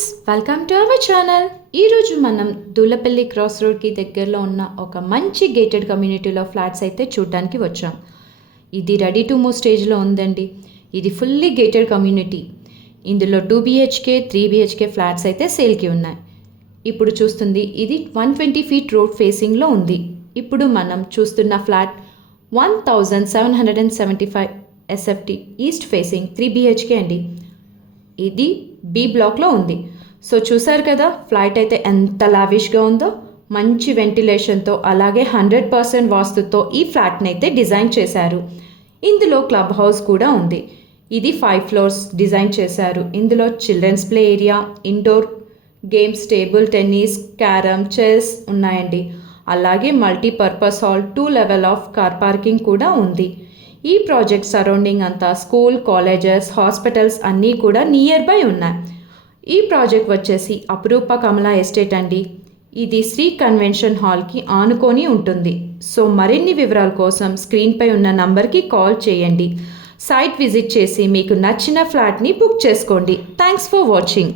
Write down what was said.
Friends, welcome to our channel. ఈరోజు మనం Dulapalli cross రోడ్కి దగ్గరలో ఉన్న ఒక మంచి గేటెడ్ కమ్యూనిటీలో ఫ్లాట్స్ అయితే చూడడానికి వచ్చాం. ఇది రెడీ టు మూవ్ స్టేజ్లో ఉందండి. ఇది ఫుల్లీ గేటెడ్ కమ్యూనిటీ. ఇందులో 2 BHK 3 BHK ఫ్లాట్స్ అయితే సేల్కి ఉన్నాయి. ఇప్పుడు చూస్తుంది ఇది 120 ఫీట్ రోడ్ ఫేసింగ్లో ఉంది. ఇప్పుడు మనం చూస్తున్న flat 1775 SFT east facing 3 BHK అండి. ఇది బి బ్లాక్లో ఉంది. సో చూసారు కదా ఫ్లాట్ అయితే ఎంత లావిష్గా ఉందో. మంచి వెంటిలేషన్తో అలాగే 100% వాస్తుతో ఈ ఫ్లాట్ని అయితే డిజైన్ చేశారు. ఇందులో క్లబ్ హౌస్ కూడా ఉంది. ఇది 5 ఫ్లోర్స్ డిజైన్ చేశారు. ఇందులో children's play area, indoor games, table tennis, carrom, chess ఉన్నాయండి. అలాగే multipurpose hall, 2 level of car parking కూడా ఉంది. ఈ ప్రాజెక్ట్ సరౌండింగ్ అంతా స్కూల్, కాలేజెస్, హాస్పిటల్స్ అన్నీ కూడా నియర్ బై ఉన్నాయి. ఈ ప్రాజెక్ట్ వచ్చేసి అపురూప కమలా ఎస్టేట్ అండి. ఇది శ్రీ కన్వెన్షన్ హాల్కి ఆనుకొని ఉంటుంది. సో మరిన్ని వివరాల కోసం స్క్రీన్పై ఉన్న నంబర్కి కాల్ చేయండి. సైట్ విజిట్ చేసి మీకు నచ్చిన ఫ్లాట్ని బుక్ చేసుకోండి. Thanks for watching.